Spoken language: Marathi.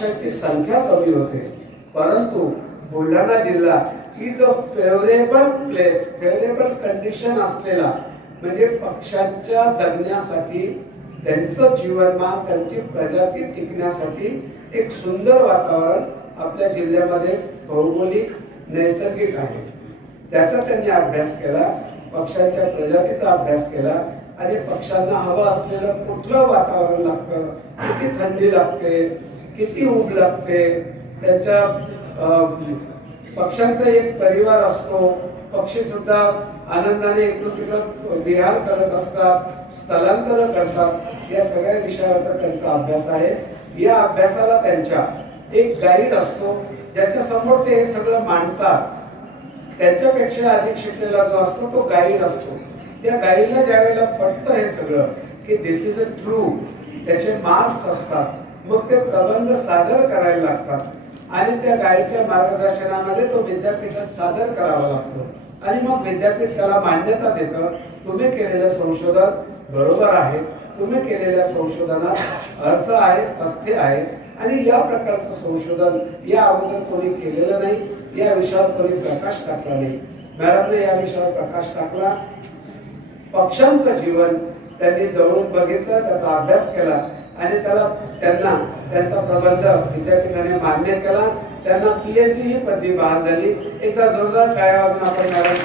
पक्षांची संख्या कमी होते. परंतु बुलढाणा जिल्हा ही जो फेवरेबल प्लेस फेवरेबल कंडिशन असलेला म्हणजे पक्षांच्या जगण्यासाठी त्यांचं जीवनमान त्यांची प्रजाती टिकण्यासाठी एक सुंदर वातावरण आपल्या जिल्ह्यामध्ये भौगोलिक नैसर्गिक आहे. त्याचा त्यांनी अभ्यास केला पक्षांच्या प्रजातीचा अभ्यास केला आणि पक्षांना हवं असलेलं कुठलं वातावरण लागतं? किती थंडी लागते? किती ऊब लागते? त्यांच्या पक्ष्यांचा पक्षांचा एक परिवार असतो. पक्षी सुद्धा आनंदाने इकडून विहार करत असतात स्थलांतर करतात. या सगळ्या विषयावरचा त्यांचा अभ्यास आहे. या अभ्यासाला त्यांच्या एक गाईड असतो. ज्याच्या समोर ते हे सगळं मांडतात. त्यांच्यापेक्षा अधिक शिकलेला जो असतो तो गाईड असतो. त्या गाईडला ज्या वेळेला पटतं हे सगळं की दिस इज अ ट्रू त्याचे मार्क्स असतात. मग ते प्रबंध सादर करायला लागतात. आणि त्या गाईडच्या मार्गदर्शनामध्ये तो विद्यापीठात सादर करावा लागतो. आणि मग विद्यापीठ त्याला मान्यता देतं तुम्ही केलेलं संशोधन बरोबर आहे. तुम्ही केलेल्या संशोधनात अर्थ आहे तथ्य आहे. आणि या प्रकारचं संशोधन या अगोदर कोणी केलेलं नाही. या विषयावर कोणी प्रकाश टाकला नाही. मॅडमने या विषयावर प्रकाश टाकला. पक्षांचं जीवन त्यांनी जवळून बघितलं त्याचा अभ्यास केला. आणि त्याला त्यांना त्यांचा प्रबंध विद्यापीठाने मान्य केला. त्यांना पीएचडी ही पदवी बहाल झाली. एकदा जोरदार टाळ्या वाजून आपण मॅडम